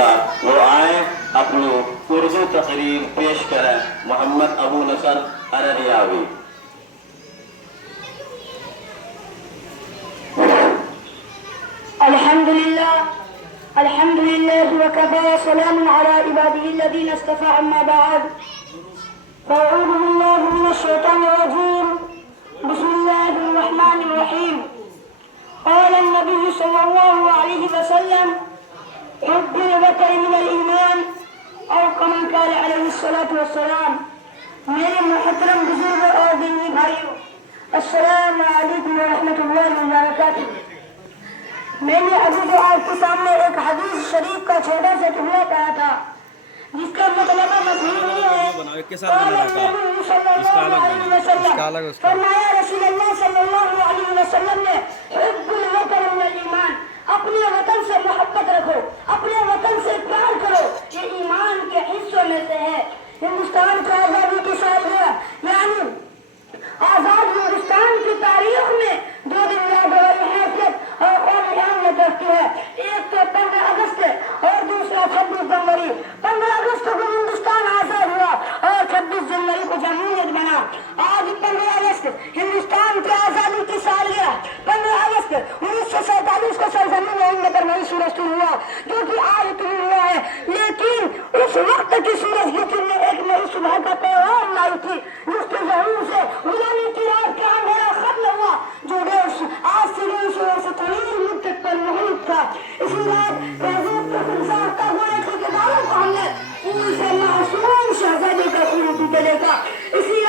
ہوگا وہ آئیں اپنی اردو تقریر پیش کریں. محمد ابو نصر ارریاوی. الحمد لله وكفى وسلام على عباده الذين اصطفى. أما بعد فأعوذ بالله من الشيطان الرجيم. بسم الله الرحمن الرحيم. قال النبي صلى الله عليه وسلم حب الوطن من الإيمان أو كما قال عليه الصلاة والسلام. میرے محترم بزرگ اور دینی بھائیوں، السلام علیکم ورحمۃ اللہ وبرکاتہ. میں نے ابھی جو آپ کے سامنے ایک حدیث شریف کا چھوٹا سا ٹکڑا پڑھا تھا جس کا مطلب مفہوم یہ ہے فرمایا رسول اللہ صلی اللہ علیہ وسلم نے حب الوطن من الایمان، اپنے وطن سے محبت رکھو، اپنے وطن سے پیار کرو، یہ ایمان کے حصوں میں سے ہے. ہندوستان کی آزادی کی سالگرہ یعنی آزاد ہندوستان کی تاریخ میں دو دن یاد والی حیثیت اور قومی اہمیت رکھتی ہے. ایک تو 15 اگست اور دوسرا 26 جنوری. 15 اگست کو ہندوستان آزاد ہوا اور 26 جنوری کو جمہوریت بنا. آج 15 اگست ہندوستان کی آزادی کی سالگرہ. 15 اگست 1947 کو سرزمین ہند پر نئی سورج طلوع ہوا جو کہ آج طلوع ہوا ہے. لیکن اس وقت کی سورج لیکن نے ایک نئی صبح کا پیغام لائی تھی جس کے ظہور سے غلامی کی رات کا اندھیرا ختم ہوا جو آج سے 900 سے طویل مدت پر محیط تھا. اسی رات تہذیب کے خلساختہ گوڑے کے کتابوں کو ہم نے پور سے معصوم شہزادے کا خون پیتے دیکھا. اسی